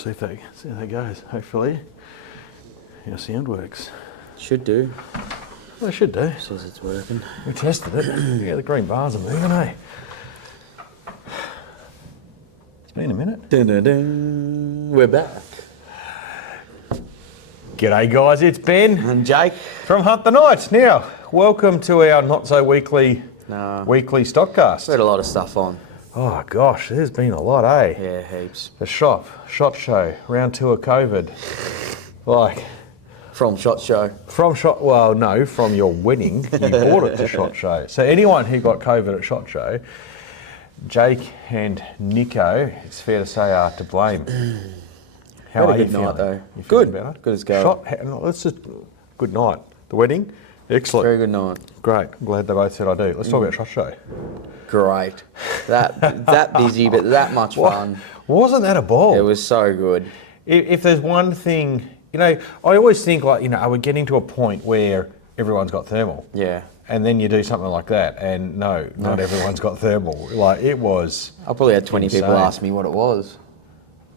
see how that goes. Hopefully, our sound works. Should do. Well, it should do. Says it's working. We tested it. Yeah, the green bars are moving, eh? It's been a minute. Dun-dun-dun. We're back. G'day, guys. It's Ben And Jake. from Hunt The Night. Now, welcome to our not so weekly StockCast. We had a lot of stuff on. Oh gosh, there's been a lot, eh? Yeah, heaps. The shop, SHOT Show, round 2 of COVID. Like, From SHOT Show. from SHOT, well, no, from your wedding, you bought it to SHOT Show. So anyone who got COVID at SHOT Show, Jake and Nico, it's fair to say, are to blame. How are you feeling? Night, though. You Good. feeling better? Good as gold. Let's just, good night. The wedding, excellent. Very good night. Great. I'm glad they both said I do. Let's talk about SHOT Show. Great. That busy, but that much fun. Wasn't that a ball? It was so good. If there's one thing, I always think like, are we getting to a point where everyone's got thermal? Yeah. And then you do something like that, and no, not everyone's got thermal. Like, it was I probably had 20 people insane. ask me what it was.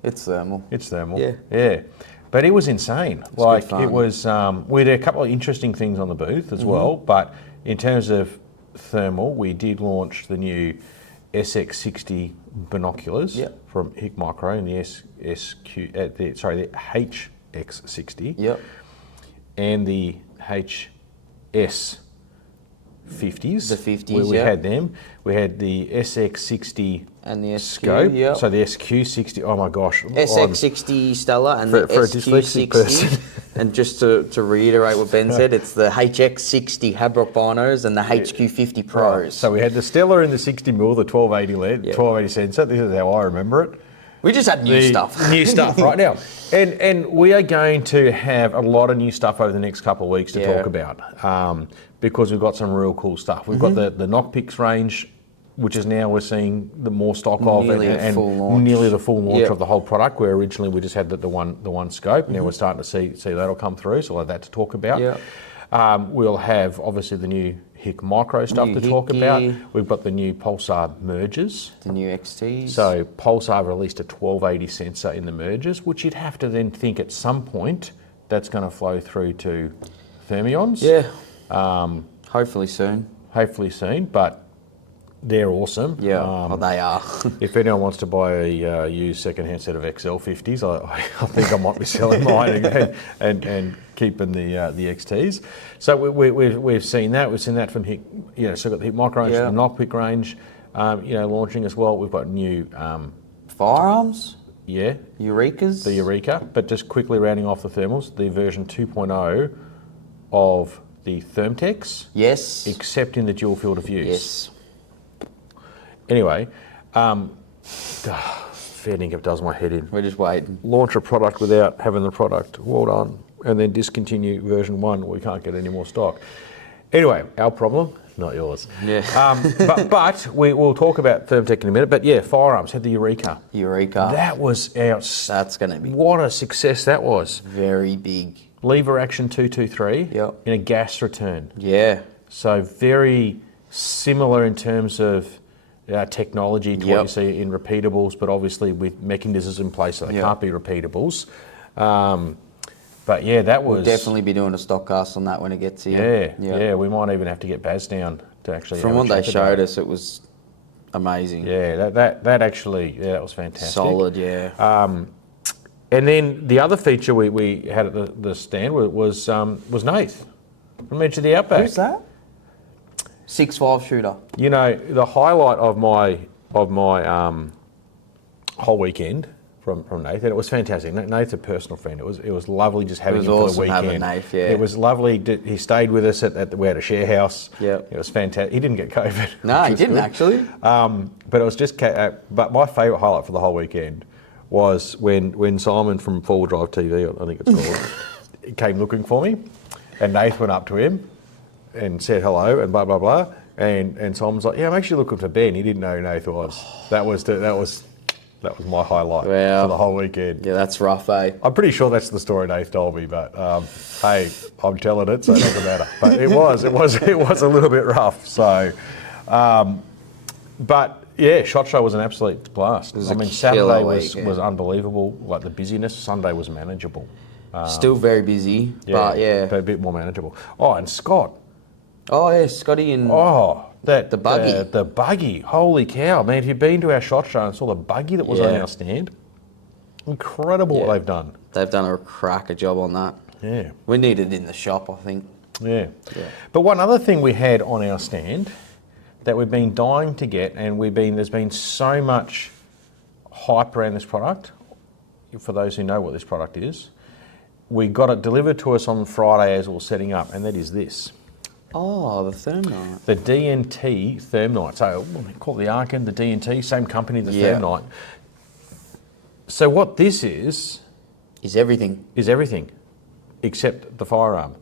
It's thermal. It's thermal. Yeah. Yeah. But it was insane. Good fun. It was, we had a couple of interesting things on the booth as well, but in terms of thermal, we did launch the new SX60 binoculars from HIC Micro and the the HX60 and the HS50s. The 50s, where we had them. We had the SX60 And the SQ, scope. So the SQ60, oh my gosh. SX60 Stella and For the a dyslexic SQ60. person. And just to reiterate what Ben said, it's the HX60 Habrock binos and the HQ50 Pros. Right. So we had the Stella in the 60mm, the 1280 LED, 1280 sensor. This is how I remember it. We just had new stuff. New stuff right now. And we are going to have a lot of new stuff over the next couple of weeks to talk about because we've got some real cool stuff. We've got the Knockpix range, which is now we're seeing the more stock of Nearly and nearly the full launch of the whole product, where originally we just had the one scope. Now we're starting to see that'll come through, so we'll have that to talk about. We'll have obviously the new HIC Micro stuff to talk about. We've got the new Pulsar mergers. The new XTs. So Pulsar released a 1280 sensor in the mergers, which you'd have to then think at some point that's going to flow through to Thermions. Yeah. Hopefully soon. Hopefully soon, but they're awesome. Yeah, they are. If anyone wants to buy a used second-hand set of XL50s, I think I might be selling mine and keeping the XTs. So we've seen that. We've seen that from HIC. So we've got the HIC Micro range, the Knockpix range, launching as well. We've got new firearms. Yeah. Eurekas. The Eureka. But just quickly rounding off the thermals, the version 2.0 of the Thermtechs. Yes. Except in the dual field of views. Yes. Anyway, fair dinkum does my head in. We're just waiting. Launch a product without having the product, well done. And then discontinue version 1, we can't get any more stock. Anyway, our problem, not yours. Yeah. But we'll talk about Thermtech in a minute. But yeah, firearms, had the Eureka. That was That's going to be... What a success that was. Very big. Lever action 223 in a gas return. Yeah. So very similar in terms of technology to what you see in repeatables, but obviously with mechanisms in place so they can't be repeatables. But yeah, that was... We'll definitely be doing a stockcast on that when it gets here. Yeah, we might even have to get Baz down to actually... From what they showed us, it was amazing. Yeah, that actually, that was fantastic. Solid, yeah. And then the other feature we had at the stand was Nath from Edge of the Outback. Who's that? 6.5 shooter. The highlight of my whole weekend from Nath, and it was fantastic. Nath's a personal friend. It was lovely just having him for the weekend. Having Nath, yeah. It was lovely. He stayed with us we had a share house. Yeah. It was fantastic. He didn't get COVID. No, he didn't actually. But it was just. But my favourite highlight for the whole weekend was when Simon from Forward Drive TV, I think it's called, came looking for me, and Nath went up to him and said hello and blah blah blah, and Simon's like, yeah, I'm actually looking for Ben. He didn't know who Nath was. That was my highlight for the whole weekend. Yeah, that's rough, eh? I'm pretty sure that's the story Nath told me, but hey, I'm telling it, so it doesn't matter. But it was a little bit rough. So, but Yeah, SHOT Show was an absolute blast. was I a mean, killer Saturday week, yeah. was unbelievable, like the busyness. Sunday was manageable. Still very busy, but yeah. But a bit more manageable. Oh, and Scott. Oh yeah, Scotty and Oh, the buggy. The buggy. Holy cow, man. If you've been to our SHOT Show and saw the buggy that was on our stand, incredible what they've done. They've done a cracker job on that. Yeah. We need it in the shop, I think. Yeah. But one other thing we had on our stand that we've been dying to get, and there's been so much hype around this product, for those who know what this product is, we got it delivered to us on Friday as we were setting up, and that is this. Oh, the ThermNight. The DNT ThermNight. So we call it the Arkin, the DNT, same company, the ThermNight. So what this is everything. Is everything, except the firearm.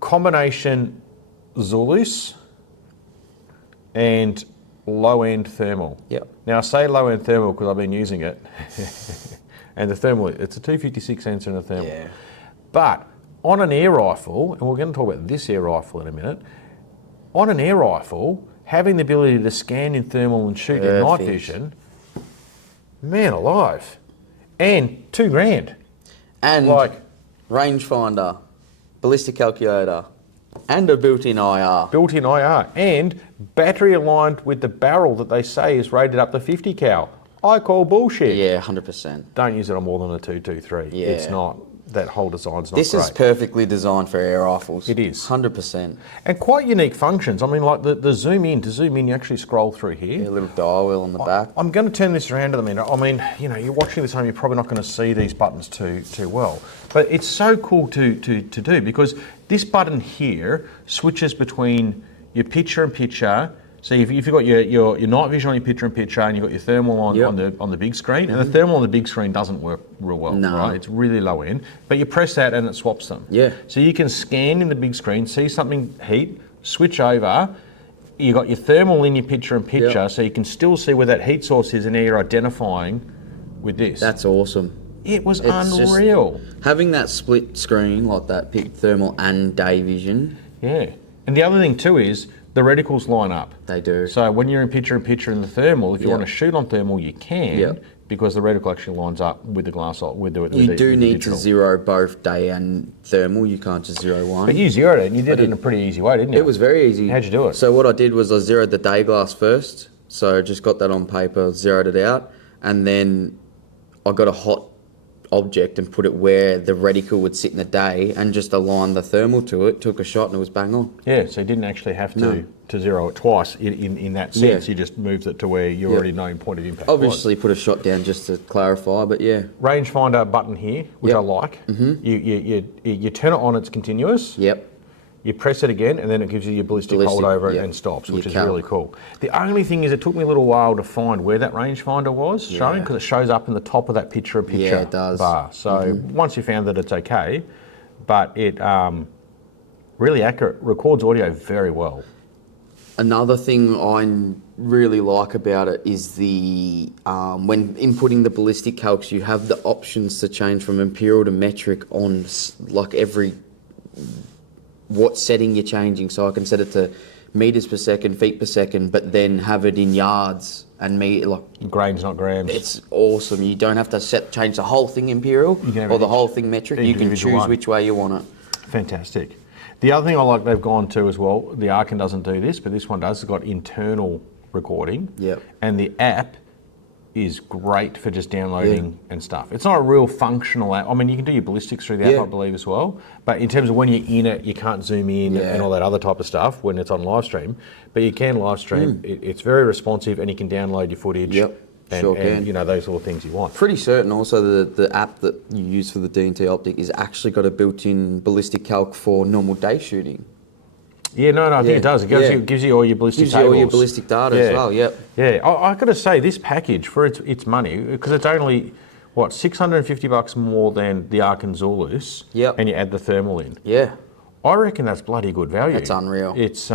Combination Zulus and low-end thermal. Yep. Now I say low-end thermal because I've been using it. And the thermal, it's a 256 sensor and a thermal. Yeah. But on an air rifle, and we're going to talk about this air rifle in a minute, on an air rifle, having the ability to scan in thermal and shoot in night vision, man alive. And $2,000. And rangefinder, ballistic calculator, and a built-in IR. Built-in IR. And battery aligned with the barrel that they say is rated up to 50 cal. I call bullshit. Yeah, 100%. Don't use it on more than a 223. Yeah. It's not, that whole design's not This great. is perfectly designed for air rifles. It is. 100%. And quite unique functions. I mean, like the zoom in, you actually scroll through here. Yeah, a little dial wheel on the back. I'm going to turn this around in a minute. I mean, you know, you're watching this home, you're probably not going to see these buttons too well. But it's so cool to do, because this button here switches between your picture-in-picture. So if you've got your night vision on your picture-in-picture and you've got your thermal on the big screen, and the thermal on the big screen doesn't work real well, right? It's really low end. But you press that and it swaps them. Yeah. So you can scan in the big screen, see something heat, switch over. You got your thermal in your picture-in-picture, so you can still see where that heat source is, and you're identifying with this. That's awesome. It was unreal. Having that split screen like that, thermal and day vision. Yeah. And the other thing too is the reticles line up. They do. So when you're in picture-in-picture in the thermal, if you want to shoot on thermal, you can, because the reticle actually lines up with the glass, with the You do need digital. to zero both day and thermal. You can't just zero one. But you zeroed it, and you did it in a pretty easy way, didn't you? It was very easy. How'd you do it? So what I did was I zeroed the day glass first. So just got that on paper, zeroed it out, and then I got a hot object and put it where the reticle would sit in the day, and just aligned the thermal to it, took a shot, and it was bang on. Yeah, so you didn't actually have to zero it twice in that sense. You just moved it to where you already know point of impact. Obviously put a shot down just to clarify, but yeah. Rangefinder button here, which I like. You turn it on, it's continuous. Yep. You press it again, and then it gives you your ballistic holdover and stops, which is really cool. The only thing is, it took me a little while to find where that rangefinder was showing, because it shows up in the top of that picture-in-picture bar. So once you found that, it's okay, but it really accurate, records audio very well. Another thing I really like about it is the when inputting the ballistic calcs, you have the options to change from imperial to metric on like every what setting you're changing. So I can set it to meters per second, feet per second, but then have it in yards and grains, not grams. It's awesome. You don't have to change the whole thing imperial or the whole thing metric. You can choose which way you want it. Fantastic. The other thing I like they've gone to as well, the Arkin doesn't do this, but this one does. It's got internal recording. Yep. And the app is great for just downloading and stuff. It's not a real functional app. I mean, you can do your ballistics through the app, I believe, as well. But in terms of when you're in it, you can't zoom in and all that other type of stuff when it's on live stream. But you can live stream. It's very responsive, and you can download your footage. Yep. And you know, those all things you want. Pretty certain also the app that you use for the DNT optic is actually got a built-in ballistic calc for normal day shooting. Yeah, no, I think it does. It gives you all your ballistic tables. Gives you all your ballistic data as well, Yeah, I got to say, this package, for its money, because it's only, what, $650 more than the Arkin Zulus, and you add the thermal in. Yeah. I reckon that's bloody good value. It's unreal. It's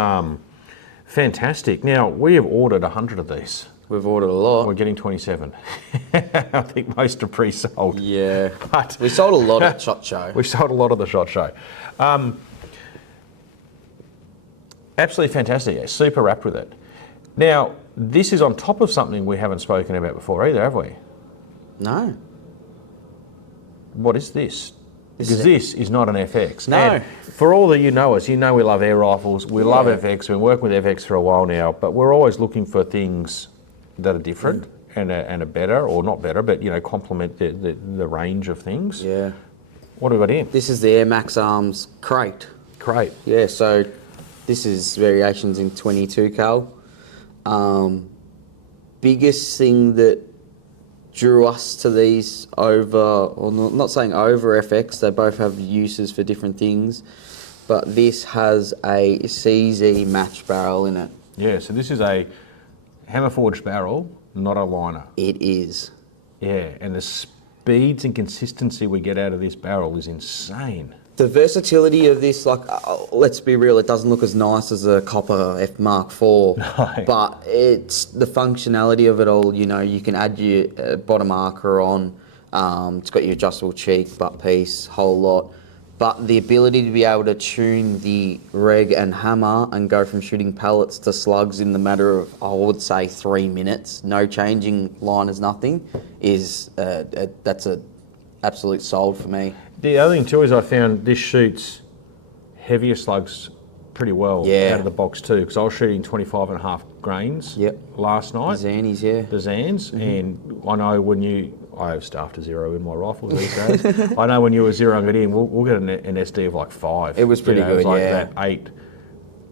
fantastic. Now, we have ordered 100 of these. We've ordered a lot. We're getting 27. I think most are pre-sold. Yeah. But we sold a lot at SHOT Show. We sold a lot of the SHOT Show. Absolutely fantastic. Super wrapped with it. Now, this is on top of something we haven't spoken about before either, have we? No. What is this? This Because is this is not an FX. No. And for all that you know us, you know we love air rifles, we love Yeah. FX, we've been working with FX for a while now, but we're always looking for things that are different and are better, or not better, but complement the range of things. Yeah. What have we got here? This is the AirMaks Krait. Krait. Yeah, so this is variations in 22 cal. Biggest thing that drew us to these over, or not saying over FX, they both have uses for different things, but this has a CZ match barrel in it. Yeah, so this is a hammer forged barrel, not a liner. It is. Yeah, and the speeds and consistency we get out of this barrel is insane. The versatility of this, like, let's be real, it doesn't look as nice as a copper F Mark IV, No. but it's the functionality of it all. You can add your bottom marker on. It's got your adjustable cheek, butt piece, whole lot. But the ability to be able to tune the reg and hammer and go from shooting pellets to slugs in the matter of, I would say, 3 minutes, no changing liners, nothing, is that's a absolute sold for me. The other thing too is I found this shoots heavier slugs pretty well Yeah. out of the box too, because I was shooting 25.5 grains last night. Zannies, yeah. The Zans, and I know I have staff to zero in my rifles these days. I know when you were zeroing it in, we'll get an SD of like 5. It was pretty It was good, like yeah. that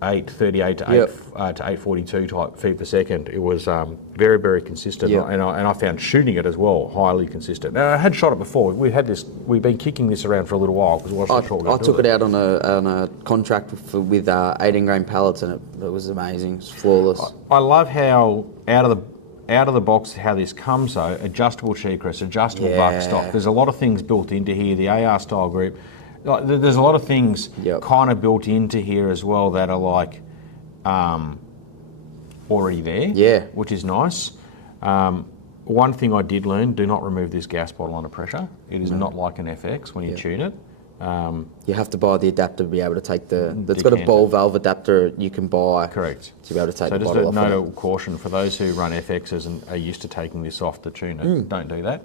838 to Yep. to 842 type feet per second. It was very, very consistent, Yep. and I found shooting it as well highly consistent. Now I had shot it before. We've been kicking this around for a little while because we wasn't sure. I took it out on a contract with 18 grain pellets, and it was amazing. It's flawless. I love how out of the box how this comes though. Adjustable cheek rest, adjustable buck stock. There's a lot of things built into here. The AR style grip. Like, there's a lot of things kind of built into here as well that are like already there. Yeah. Which is nice. One thing I did learn: do not remove this gas bottle under pressure. It is not like an FX when you tune it. You have to buy the adapter to be able to take it's got a ball valve adapter you can buy. Correct. To be able to take So the just bottle a off. note of it. of caution for those who run FXs and are used to taking this off to tune it. Don't do that.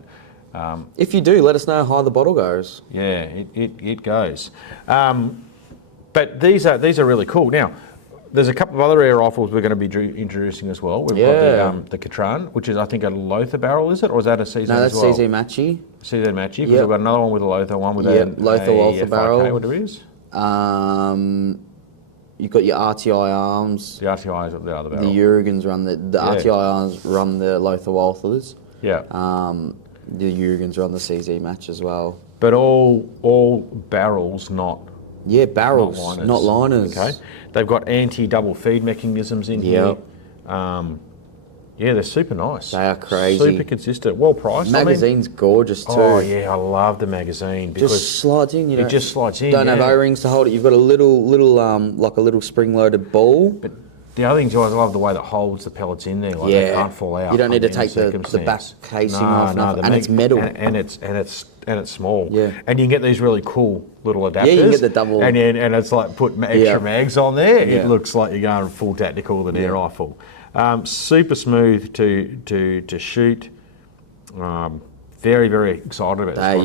If you do, let us know how high the bottle goes. Yeah, it goes. But these are really cool. Now, there's a couple of other air rifles we're going to be introducing as well. We've got the Katran, which is I think a Lothar barrel, is it, or is that a CZ No, that's as well? CZ Matchy. CZ Matchy. Because we've got another one with a Lothar, one with a Lothar barrel. FIK, what it is. You've got your RTI arms. The RTI is the other barrel. The Urigans run the RTI arms run the Lothar Walthers. Yeah. The Urigans run the CZ match as well. But all barrels, not barrels, liners. not liners. Okay. They've got anti-double feed mechanisms in here. They're super nice. They are crazy. Super consistent, well priced. Magazine's gorgeous too. Oh yeah, I love the magazine because Just slides in. it just slides in. Don't have O-rings to hold it. You've got a little like a little spring-loaded ball. But the other thing too, I love the way that holds the pellets in there. Like they can't fall out. You don't need to under any take the back circumstance. casing off. No, And it's metal. and it's small. Yeah. And you can get these really cool little adapters. Yeah, you can get the double. And it's like put extra mags on there. Yeah. It looks like you're going full tactical with an air rifle. Super smooth to shoot. Very, very excited about this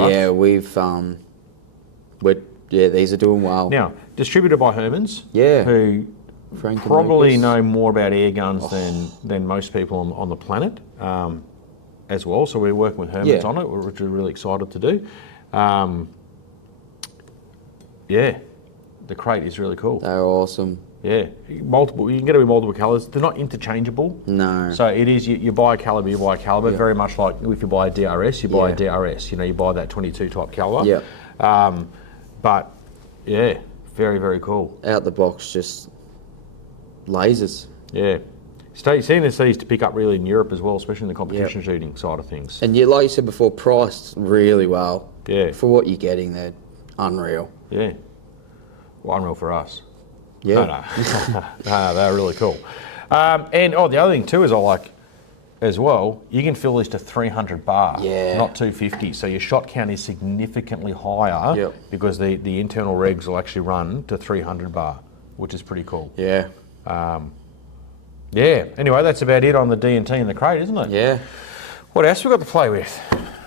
product. These are doing well. Now, distributed by Hermans. Yeah. Who Frank and probably Lucas. know more about air guns than most people on the planet as well. So we're working with Hermans on it, which we're really excited to do. The Krait is really cool. They're awesome. Yeah, multiple. You can get it with multiple colours. They're not interchangeable. No. So it is. You buy a calibre, you buy a calibre. Very much like if you buy a DRS, you buy a DRS. You buy that 22 type calibre. Yeah. But yeah, very, very cool. Out the box, just lasers. Yeah. Seeing these to pick up really in Europe as well, especially in the competition shooting side of things. And like you said before, priced really well. Yeah. For what you're getting, they're unreal. Yeah. Well, unreal for us. Yeah. No, they're really cool. And the other thing too is I like as well, you can fill this to 300 bar, not 250. So your shot count is significantly higher because the internal regs will actually run to 300 bar, which is pretty cool. Yeah. Yeah. Anyway, that's about it on the DNT and the Krait, isn't it? Yeah. What else we got to play with?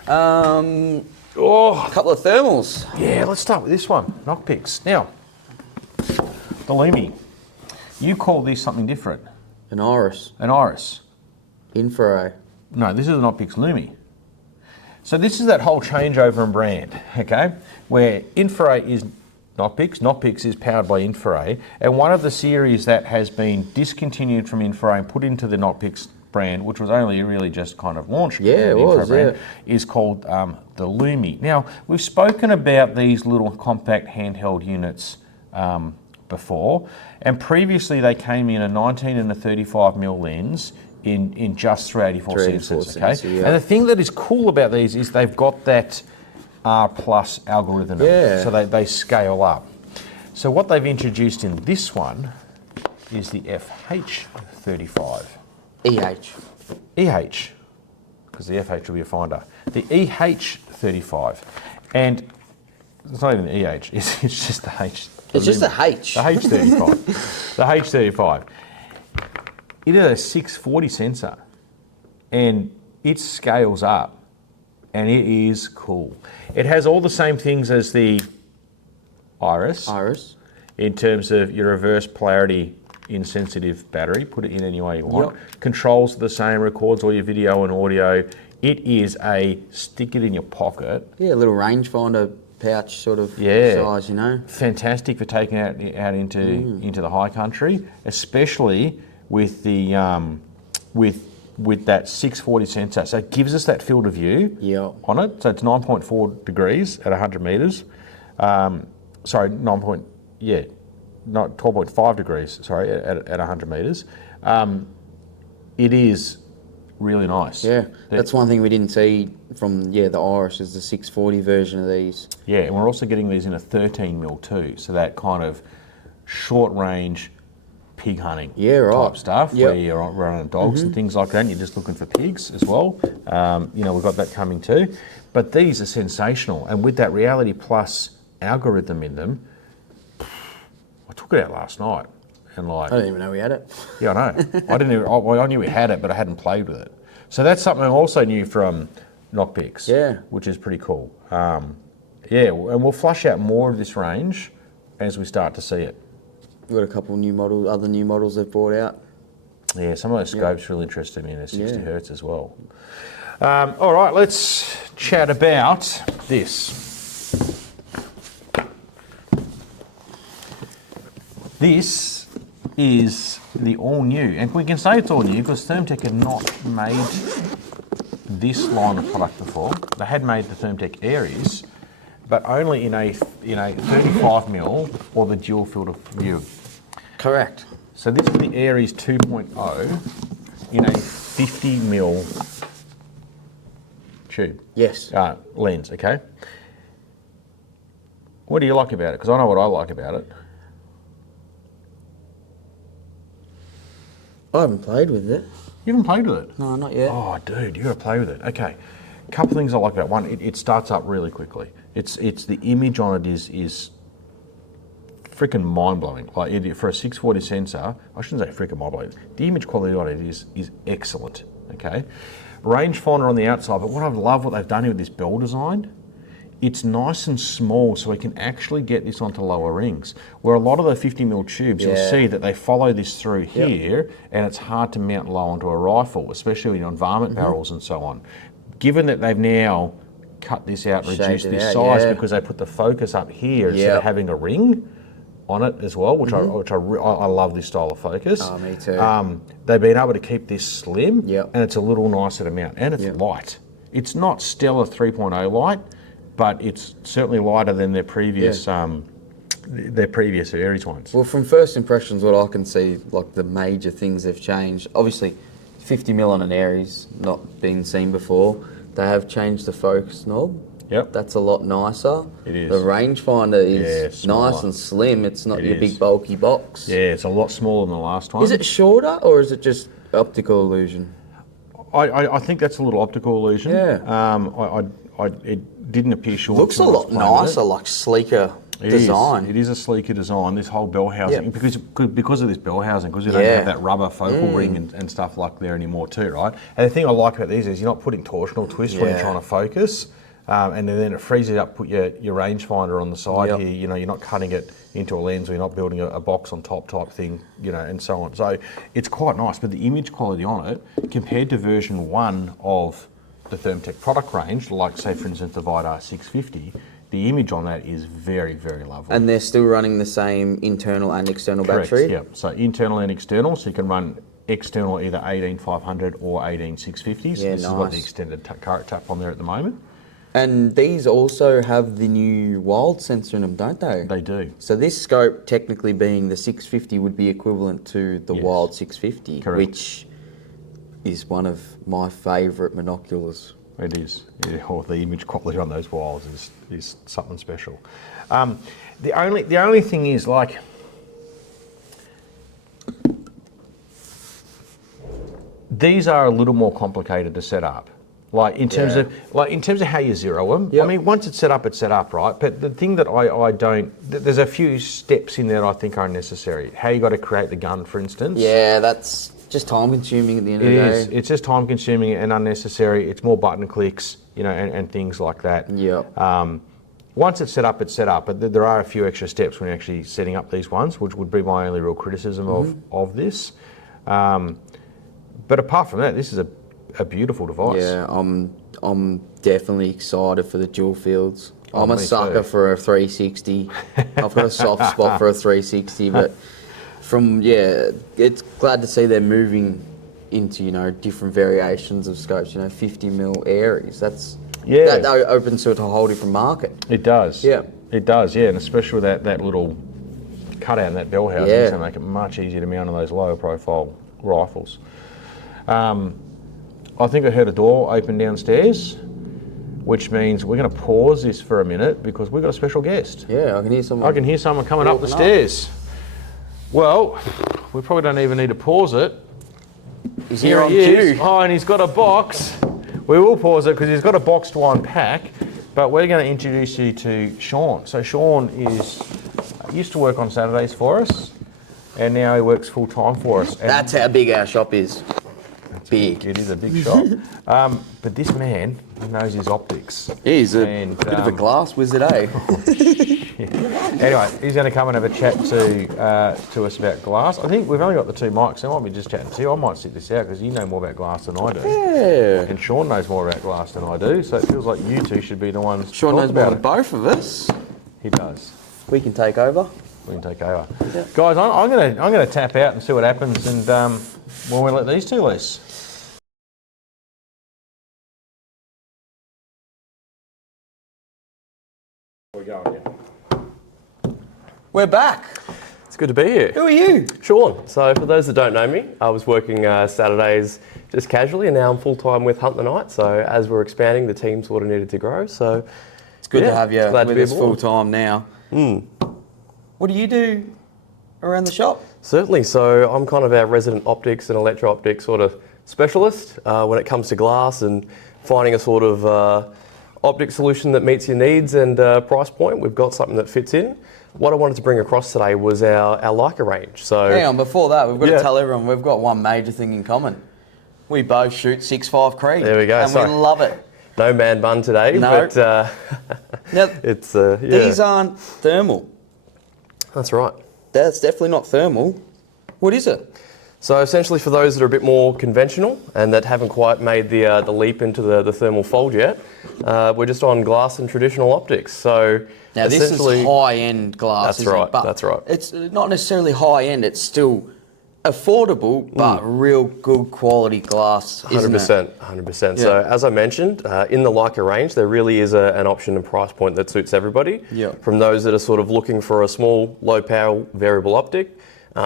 A couple of thermals. Yeah, let's start with this one, Knockpicks. Now, the Lumi. You call this something different. An iris. An iris. Infrared. No, this is an Optics Lumi. So this is that whole changeover in brand, okay? Where Infrared is Knockpicks. Knockpicks is powered by Infrared. And one of the series that has been discontinued from Infrared and put into the Knockpicks brand, which was only really just kind of launched, is called the Lumi. Now, we've spoken about these little compact handheld units before, and previously they came in a 19 and a 35mm lens in just 384 sensors, okay? Yeah. And the thing that is cool about these is they've got that R+ algorithm, so they scale up. So what they've introduced in this one is the FH35. EH, because the FH will be a finder. The EH35, and it's not even the EH, it's just the H. It's just the H. The H35. The H35. It is a 640 sensor, and it scales up, and it is cool. It has all the same things as the Iris. In terms of your reverse polarity insensitive battery, put it in any way you want. Controls are the same, records all your video and audio. It is a stick it in your pocket. Yeah, a little rangefinder pouch sort of size, you know. Fantastic for taking it out into the high country, especially with the with that 640 sensor. So it gives us that field of view on it. So it's 9.4 degrees at 100 meters. Sorry, 12.5 degrees, sorry, at 100 metres. It is really nice. Yeah, that's one thing we didn't see from, the Iris is the 640 version of these. Yeah, and we're also getting these in a 13mm too, so that kind of short range pig hunting type stuff, where you're running dogs and things like that, and you're just looking for pigs as well. We've got that coming too. But these are sensational, and with that Reality Plus algorithm in them, I took it out last night, and I didn't even know we had it. Yeah, I know. I knew we had it, but I hadn't played with it. So that's something also new from Knockpicks, which is pretty cool. And we'll flush out more of this range as we start to see it. We've got a couple other new models they've brought out. Yeah, some of those scopes really interested me in their 60 hertz as well. All right, let's chat about this. This is the all new, and we can say it's all new because Thermtech had not made this line of product before. They had made the Thermtech Aries, but only in a 35mm or the dual field of view. Correct. So this is the Aries 2.0 in a 50mm tube. Yes. Lens, okay? What do you like about it? Because I know what I like about it. I haven't played with it. You haven't played with it? No, not yet. Oh, dude, you got to play with it. Okay, a couple of things I like about it. One, it starts up really quickly. It's the image on it is freaking mind blowing. Like for a 640 sensor, I shouldn't say freaking mind blowing. The image quality on it is excellent. Okay, rangefinder on the outside, but what I love what they've done here with this bell design. It's nice and small, so we can actually get this onto lower rings. Where a lot of the 50mm tubes, you'll see that they follow this through here, and it's hard to mount low onto a rifle, especially on varmint barrels and so on. Given that they've now cut this out, reduced this size because they put the focus up here instead of having a ring on it as well, which I love this style of focus. Oh, me too. They've been able to keep this slim, Yep. and it's a little nicer to mount, and it's light. It's not stellar 3.0 light, but it's certainly lighter than their previous Aries ones. Well, from first impressions, what I can see, like the major things they've changed, obviously 50mm on an Aries, not been seen before. They have changed the focus knob. Yep. That's a lot nicer. It is. The rangefinder is smaller. nice and slim. It's not your is. big bulky box. Yeah, it's a lot smaller than the last one. Is it shorter or is it just optical illusion? I think that's a little optical illusion. Yeah. It didn't appear short. Looks a lot nicer, like sleeker. design. It is a sleeker design. This whole bell housing, Yep. because of this bell housing, because you don't have that rubber focal ring and stuff like there anymore too, right? And the thing I like about these is you're not putting torsional twist when you're trying to focus, and then it frees it up. Put your rangefinder on the side here. You know, you're not cutting it into a lens, or you're not building a box on top type thing, you know, and so on. So it's quite nice, but the image quality on it compared to version 1 of the Thermtech product range, like say for instance the Vidar 650, the image on that is very, very lovely. And they're still running the same internal and external battery? Yeah, so internal and external, so you can run external either 18500 or 18650s. So this is what the extended Krait tap on there at the moment. And these also have the new wild sensor in them, don't they? They do. So this scope, technically being the 650, would be equivalent to the wild 650, Correct. which is one of my favourite binoculars. It is. Yeah, oh, the image quality on those wilds is something special. The only thing is, like, these are a little more complicated to set up. Like in terms of how you zero them. I mean, once it's set up, right? But the thing that I don't, there's a few steps in there I think are unnecessary. How you got to create the gun, for instance. Yeah, that's just time consuming at the end of the day. It is. It's just time consuming and unnecessary. It's more button clicks, you know, and things like that. Yeah. Once it's set up, but there are a few extra steps when you're actually setting up these ones, which would be my only real criticism of this. But apart from that, this is a beautiful device. Yeah, I'm definitely excited for the dual fields. Oh, I'm a sucker for a 360. I've got a soft spot for a 360, but it's glad to see they're moving into, you know, different variations of scopes. You know, 50mm Aries. That opens to a whole different market. It does. Yeah. It does. Yeah, and especially with that little cutout in that bell housing, it's going to make it much easier to mount on those lower profile rifles. I think I heard a door open downstairs, which means we're going to pause this for a minute because we've got a special guest. Yeah, I can hear someone. Coming up the stairs. Well, we probably don't even need to pause it. He's here on cue. Oh, and he's got a box. We will pause it because he's got a box to unpack, but we're going to introduce you to Sean. So Sean used to work on Saturdays for us, and now he works full time for us. And that's how big our shop is. Big. It is a big shop. But this man knows his optics. He's a bit of a glass wizard, eh? Anyway, he's going to come and have a chat to us about glass. I think we've only got the two mics, so I might be just chatting to you. I might sit this out because you know more about glass than I do. Yeah. And Sean knows more about glass than I do, so it feels like you two should be the ones Sean knows more than both of us. He does. We can take over. We can take over. Yeah. Guys, I'm going to tap out and see what happens, and we'll let these two loose. We're back. It's good to be here. Who are you? Sean. So for those that don't know me, I was working Saturdays just casually, and now I'm full-time with Hunt The Night. So as we're expanding, the team sort of needed to grow. So it's good to have you with us aboard. full-time now. What do you do around the shop? Certainly. So I'm kind of our resident optics and electro-optics sort of specialist when it comes to glass and finding a sort of optic solution that meets your needs and price point. We've got something that fits in. What I wanted to bring across today was our Leica range. So hang on, before that, we've got to tell everyone we've got one major thing in common. We both shoot 6.5 Krait. There we go. And we love it. No man bun today, but now, it's these aren't thermal. That's right. That's definitely not thermal. What is it? So essentially, for those that are a bit more conventional and that haven't quite made the leap into the thermal fold yet, we're just on glass and traditional optics. So now this is high-end glass. That's right. But that's right. It's not necessarily high-end. It's still affordable, but real good quality glass. 100%. 100%. Yeah. So as I mentioned, in the Leica range, there really is an option and price point that suits everybody. Yeah. From those that are sort of looking for a small, low-power variable optic.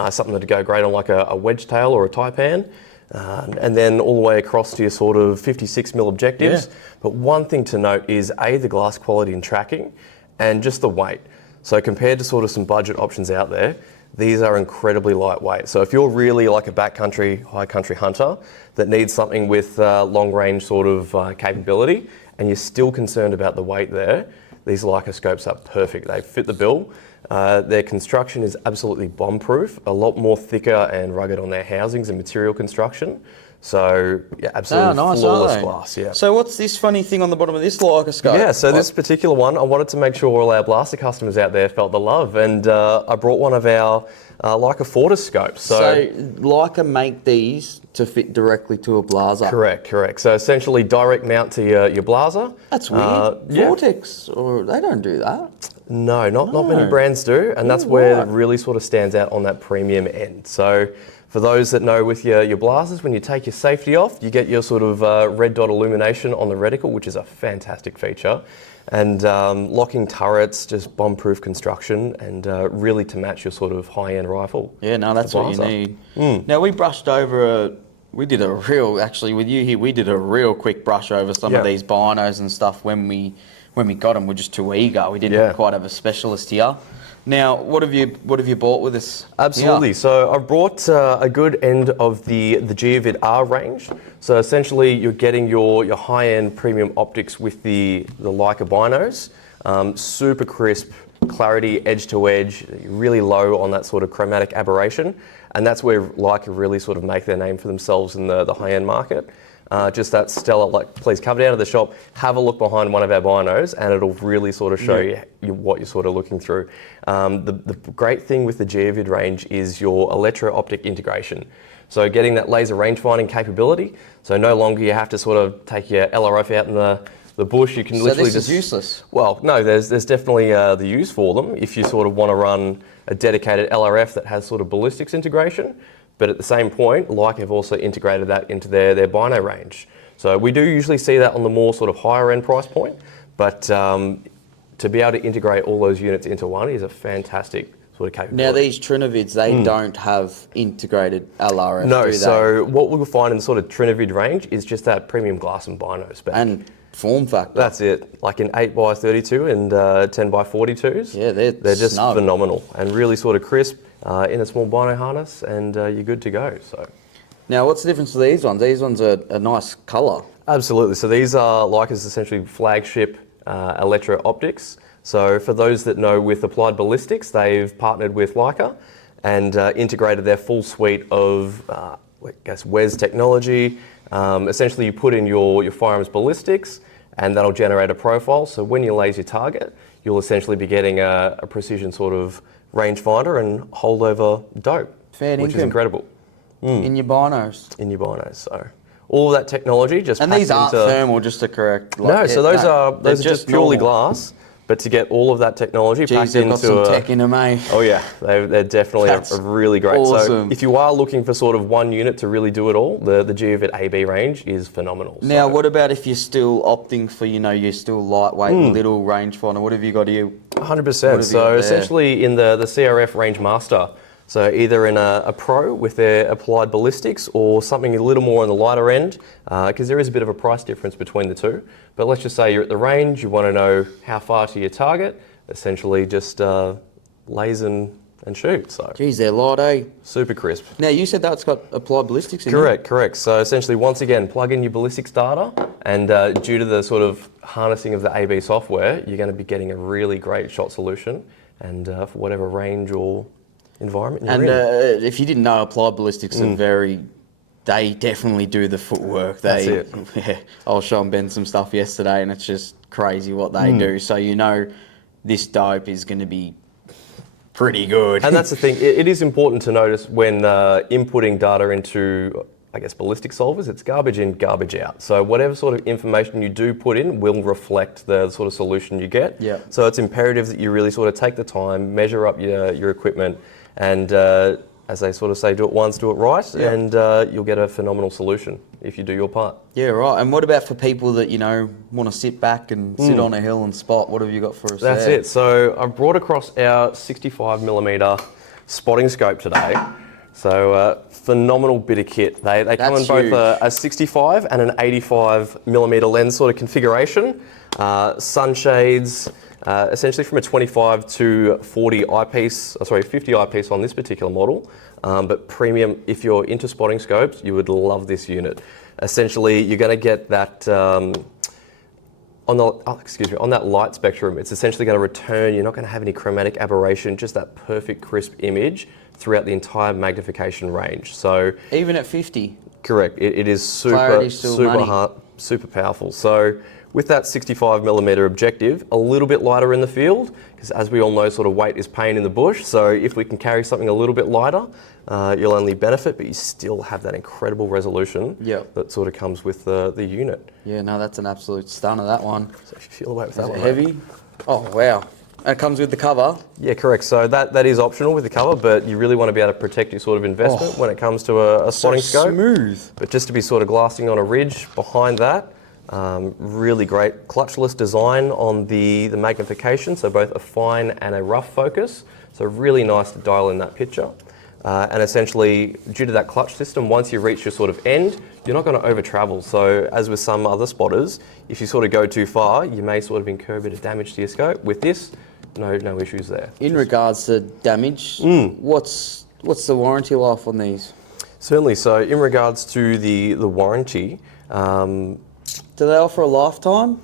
Something that'd go great on like a wedge tail or a Taipan, and then all the way across to your sort of 56mm objectives. Yeah. But one thing to note is the glass quality and tracking, and just the weight. So compared to sort of some budget options out there, these are incredibly lightweight. So if you're really like a backcountry, high country hunter that needs something with long range sort of capability, and you're still concerned about the weight there, these Leica scopes are perfect. They fit the bill. Their construction is absolutely bomb-proof, a lot more thicker and rugged on their housings and material construction. So, yeah, absolutely flawless glass, yeah. So what's this funny thing on the bottom of this Leica scope? Yeah, so this particular one, I wanted to make sure all our blaster customers out there felt the love, and I brought one of our Leica Fortis scopes. So Leica make these to fit directly to a blaster? Correct. So essentially direct mount to your blaster. That's weird. Vortex, or they don't do that. No, not many brands do, and that's where it really sort of stands out on that premium end. So for those that know with your blasters, when you take your safety off, you get your sort of red dot illumination on the reticle, which is a fantastic feature. And locking turrets, just bomb-proof construction, and really to match your sort of high-end rifle. Yeah, no, that's what you need. Now, we brushed over we did a real, actually with you here, we did a real quick brush over some of these binos and stuff when we got them. We're just too eager. We didn't quite have a specialist here. Now, what have you bought with us? Absolutely. Here? So I've brought a good end of the Geovid R range. So essentially, you're getting your high-end premium optics with the Leica binos. Super crisp, clarity, edge to edge, really low on that sort of chromatic aberration, and that's where Leica really sort of make their name for themselves in the high-end market. Just that stellar, like, please come down to the shop, have a look behind one of our binos, and it'll really sort of show you what you're sort of looking through. The great thing with the Geovid range is your electro-optic integration. So getting that laser range finding capability, so no longer you have to sort of take your LRF out in the bush. You can literally this is useless? Well, no, there's definitely the use for them if you sort of want to run a dedicated LRF that has sort of ballistics integration. But at the same point, Leica have also integrated that into their bino range. So we do usually see that on the more sort of higher end price point, but to be able to integrate all those units into one is a fantastic sort of capability. Now these Trinovids, they don't have integrated LRF, no, do they? so what we'll find in the sort of Trinovid range is just that premium glass and bino spec. And form factor. That's it, like in 8x32 and 10x42s. Yeah, they're just snug. phenomenal and really sort of crisp in a small bino harness, and you're good to go. So, now what's the difference to these ones? These ones are a nice colour. Absolutely. So these are Leica's essentially flagship electro optics. So for those that know, with Applied Ballistics, they've partnered with Leica and integrated their full suite of WES technology. Essentially, you put in your firearms ballistics, and that'll generate a profile. So when you laser your target, you'll essentially be getting a precision sort of rangefinder and holdover dope, which is incredible. In your binos. In your binos. So all of that technology just and these aren't thermal, just to correct. No, so those are just purely glass. But to get all of that technology packed into got some tech in them, eh? Oh yeah, they're definitely a really great. Awesome. So if you are looking for sort of one unit to really do it all, the Geovid AB range is phenomenal. Now, what about if you're still opting for, you're still lightweight, little rangefinder? What have you got here? 100%. So essentially in the CRF Range Master, so either in a Pro with their Applied Ballistics or something a little more on the lighter end, because there is a bit of a price difference between the two. But let's just say you're at the range, you want to know how far to your target, essentially just laser and shoot. So, geez, they're light, eh? Super crisp. Now, you said that's got Applied Ballistics in it? Correct. So essentially, once again, plug in your ballistics data, and due to the sort of harnessing of the AB software, you're going to be getting a really great shot solution, and for whatever range or environment you're in. And if you didn't know, Applied Ballistics are they definitely do the footwork. That's it. Yeah, I was showing Ben some stuff yesterday, and it's just crazy what they do. So this dope is going to be pretty good. And that's the thing. It is important to notice when inputting data into, I guess, ballistic solvers, it's garbage in, garbage out. So whatever sort of information you do put in will reflect the sort of solution you get. Yeah. So it's imperative that you really sort of take the time, measure up your equipment, and as they sort of say, do it once, do it right, and you'll get a phenomenal solution if you do your part. Yeah, right. And what about for people that, want to sit back and sit on a hill and spot? What have you got for us That's there? it. So I've brought across our 65mm spotting scope today. So phenomenal bit of kit. They come in both a 65 and an 85mm lens sort of configuration. Sunshades, essentially from a 25 to 40 eyepiece, 50 eyepiece on this particular model. But premium, if you're into spotting scopes, you would love this unit. Essentially, you're going to get that On the, on that light spectrum, it's essentially going to return, you're not going to have any chromatic aberration, just that perfect crisp image throughout the entire magnification range. So even at 50? Correct. It is super powerful. So with that 65mm objective, a little bit lighter in the field, because as we all know, sort of weight is pain in the bush. So if we can carry something a little bit lighter, you'll only benefit, but you still have that incredible resolution that sort of comes with the unit. Yeah, no, that's an absolute stunner, that one. So if you feel away with that one. Heavy? Oh, wow. And it comes with the cover? Yeah, correct. So that is optional with the cover, but you really want to be able to protect your sort of investment when it comes to a spotting scope. Smooth. But just to be sort of glassing on a ridge behind that, really great clutchless design on the magnification, so both a fine and a rough focus. So really nice to dial in that picture. And essentially, due to that clutch system, once you reach your sort of end, you're not going to over travel. So as with some other spotters, if you sort of go too far, you may sort of incur a bit of damage to your scope. With this, no issues there. In regards to damage, what's the warranty life on these? Certainly. So in regards to the warranty, do they offer a lifetime?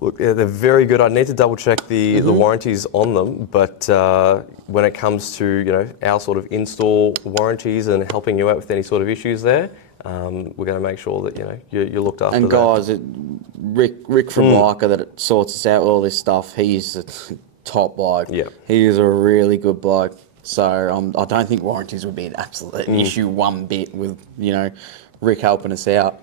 Look, they're very good. I need to double check the warranties on them, but when it comes to our sort of install warranties and helping you out with any sort of issues there, we're going to make sure that you're looked after. And guys, Rick from Leica that sorts us out with all this stuff, he's a top bloke. Yeah, he is a really good bloke. So I don't think warranties would be an absolute issue one bit with Rick helping us out.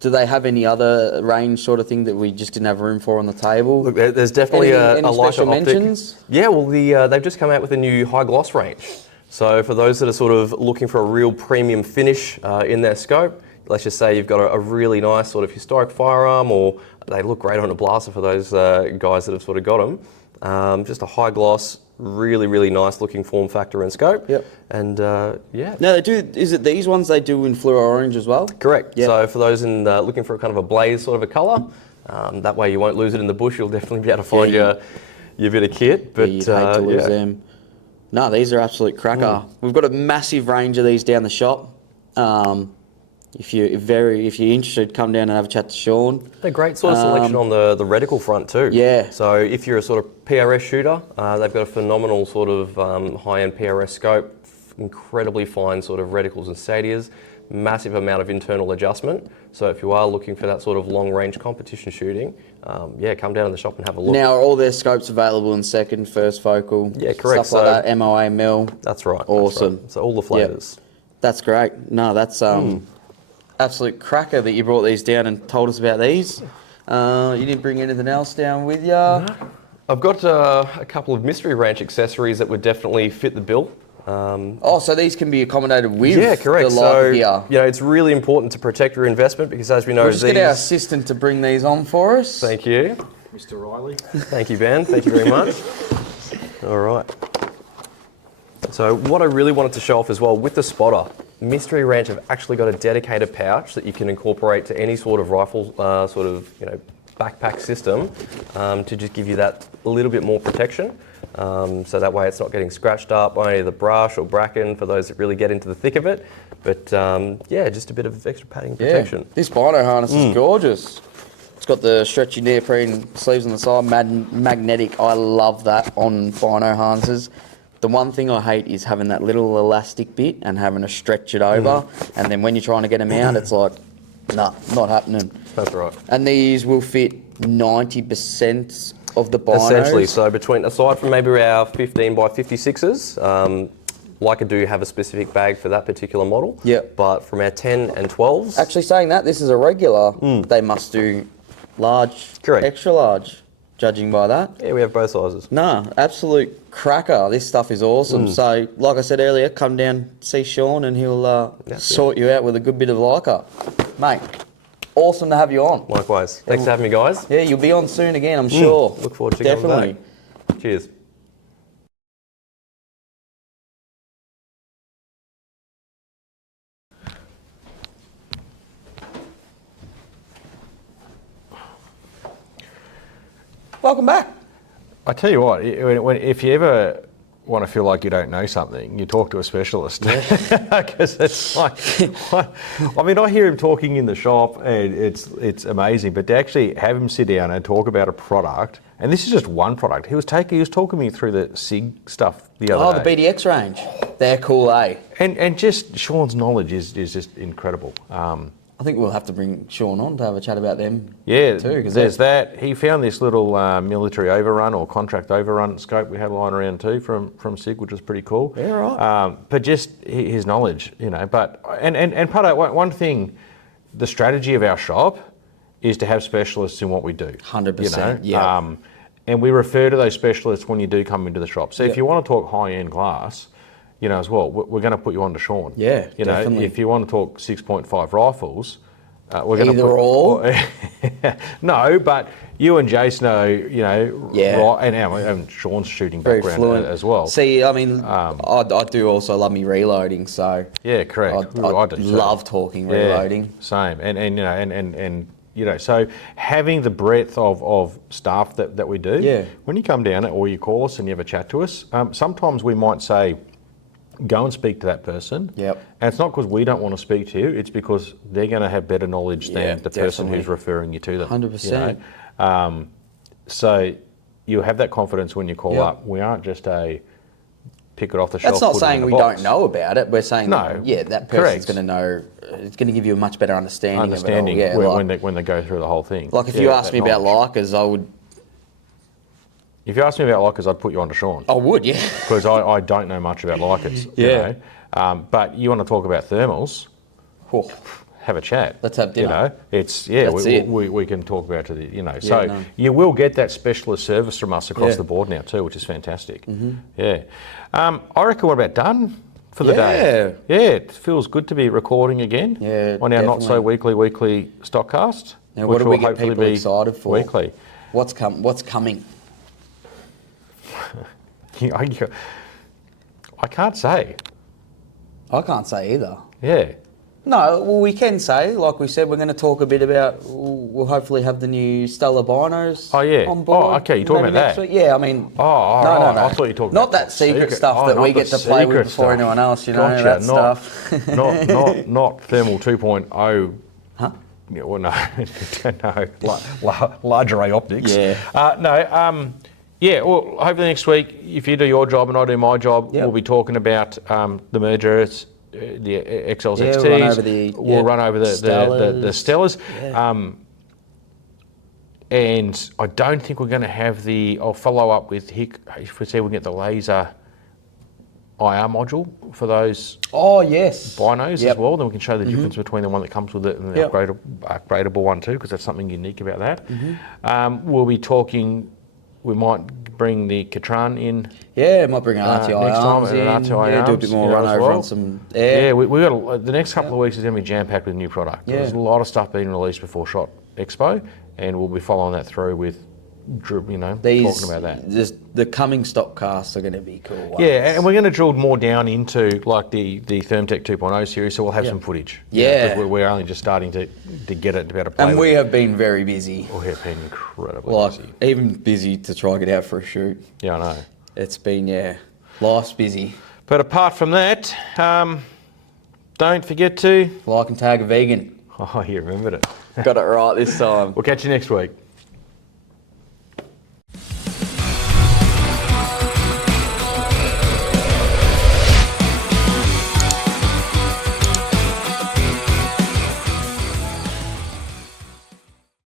Do they have any other range sort of thing that we just didn't have room for on the table? Look, there's definitely any a special Leica optic. mentions? Yeah, well, they've just come out with a new high gloss range. So for those that are sort of looking for a real premium finish in their scope, let's just say you've got a really nice sort of historic firearm, or they look great on a blaster for those guys that have sort of got them. Just a high gloss, really nice looking form factor and scope. Yep. And yeah. No, they do. Is it these ones they do in fluoro orange as well? Correct. Yep. So for those in looking for a kind of a blaze sort of a colour, that way you won't lose it in the bush. You'll definitely be able to find your bit of kit. But you'd hate to lose them. No, these are absolute cracker. We've got a massive range of these down the shop. If you're interested, come down and have a chat to Sean. A great sort of selection on the reticle front too. Yeah. So if you're a sort of PRS shooter, they've got a phenomenal sort of high-end PRS scope, incredibly fine sort of reticles and stadias, massive amount of internal adjustment. So if you are looking for that sort of long-range competition shooting, come down to the shop and have a look. Now, are all their scopes available in second, first focal? Yeah, correct. Stuff like that, MOA, mil. That's right. Awesome. That's right. So all the flavours. Yep. That's great. No, that's absolute cracker that you brought these down and told us about these. You didn't bring anything else down with you? No. I've got a couple of mystery ranch accessories that would definitely fit the bill. So these can be accommodated with the Leica gear. It's really important to protect your investment because, as we know, we'll just get our assistant to bring these on for us. Thank you. Mr. Riley. Thank you, Ben. Thank you very much. All right. So what I really wanted to show off as well with the spotter, Mystery Ranch have actually got a dedicated pouch that you can incorporate to any sort of rifle backpack system to just give you that a little bit more protection. So that way it's not getting scratched up by any of the brush or bracken for those that really get into the thick of it. But just a bit of extra padding and protection. This bino harness is gorgeous. It's got the stretchy neoprene sleeves on the side, magnetic. I love that on bino harnesses. The one thing I hate is having that little elastic bit and having to stretch it over. And then when you're trying to get them out, it's like, nah, not happening. That's right. And these will fit 90% of the binos. Essentially, so aside from maybe our 15 by 56s, Leica do have a specific bag for that particular model. Yep. But from our 10 and 12s... Actually saying that, this is a regular. They must do large, extra large, judging by that. Yeah, we have both sizes. No, absolute cracker. This stuff is awesome. So, like I said earlier, come down, see Sean, and he'll sort you out with a good bit of Leica. Mate, awesome to have you on. Likewise. Thanks for having me, guys. Yeah, you'll be on soon again, I'm sure. Look forward to Definitely. coming back. Cheers. Welcome back. I tell you what, if you ever want to feel like you don't know something, you talk to a specialist. Because it's like, I mean, I hear him talking in the shop and it's amazing, but to actually have him sit down and talk about a product, and this is just one product. He was talking me through the SIG stuff the other day. The BDX range. They're cool, eh? And just Sean's knowledge is just incredible. I think we'll have to bring Sean on to have a chat about them. Yeah, too. There's that. He found this little military overrun or contract overrun scope we had lying around too from SIG, which was pretty cool. Yeah, right. But just his knowledge, you know. But and part of one thing, the strategy of our shop is to have specialists in what we do. 100%. You know? And we refer to those specialists when you do come into the shop. So if you want to talk high-end glass, you know, as well, we're going to put you on to Sean. Yeah, you know, definitely. if you want to talk 6.5 rifles, we're going to Either or. No, but you and Jace know, you know, right, and Sean's shooting Very background fluent as well. See, I mean, I do also love me reloading, so Yeah, correct. I do love talking reloading. Same, and you know, and you know, so having the breadth of staff that we do. Yeah. When you come down or you call us and you have a chat to us, sometimes we might say, go and speak to that person. Yep. And it's not because we don't want to speak to you, it's because they're going to have better knowledge than the person definitely. who's referring you to them. 100%. You know? So you have that confidence when you call Yep. up. We aren't just a pick it off the shelf. That's not put it in saying a we box. don't know about it. We're saying, No, that person's correct. going to know. It's going to give you a much better understanding of it all. Yeah, when they go through the whole thing. like if Yeah, you asked that me about knowledge. Leicas, I would. If you asked me about Leicas, I'd put you on to Sean. I would, yeah. Because I don't know much about Leicas. Yeah. You know? But you want to talk about thermals, Oh, have a chat. Let's have dinner. You know, it's That's it. we can talk about to the so no. you will get that specialist service from us across Yeah. the board now too, which is fantastic. Yeah, I reckon we're about done for the day. Yeah, it feels good to be recording again. Yeah, on our not so definitely. weekly StockCast. Now, which what do will we get hopefully people be excited for? Weekly. What's coming? I can't say. I can't say either. Yeah. No, well, we can say, like we said, we're going to talk a bit about. We'll hopefully have the new Stellar binos. Oh, yeah. On board. Oh, okay, you're talking maybe about next that. week. Yeah, I mean. Oh, no. I thought you were talking not about that secret stuff that not we the get to play with secret before stuff. anyone else. You know Gotcha, that not, stuff. not thermal 2.0. Huh? Yeah, well, no, large array optics. Yeah. Yeah, well, hopefully next week, if you do your job and I do my job, Yep. we'll be talking about the mergers, the XLs, Yeah, XTs. we'll run over the- We'll yeah, run over the Stellars. Yeah. And I don't think we're going to have I'll follow up with Hick, if we see we can get the laser IR module for those Oh yes. binos Yep. as well. Then we can show the difference between the one that comes with it and the Yep. upgradable one too, because that's something unique about that. We'll be talking. We might bring the Katran in Yeah, might bring an RTI next time. arms in. An RTI Yeah, do a arms, bit more you know, run as over well. on some air. Yeah, we got the next couple of weeks is going to be jam packed with new product. Yeah. There's a lot of stuff being released before Shot Expo, and we'll be following that through with, talking about that. The coming StockCasts are going to be cool ones. Yeah, and we're going to drill more down into like the Thermtech 2.0 series, so we'll have some footage. Yeah. 'Cause we're only just starting to get it to be able to play And with. we have been very busy. We have been incredibly Like, busy. even busy to try and get out for a shoot. Yeah, I know. It's been, life's busy. But apart from that, don't forget to... Like and tag a vegan. Oh, you remembered it. Got it right this time. We'll catch you next week.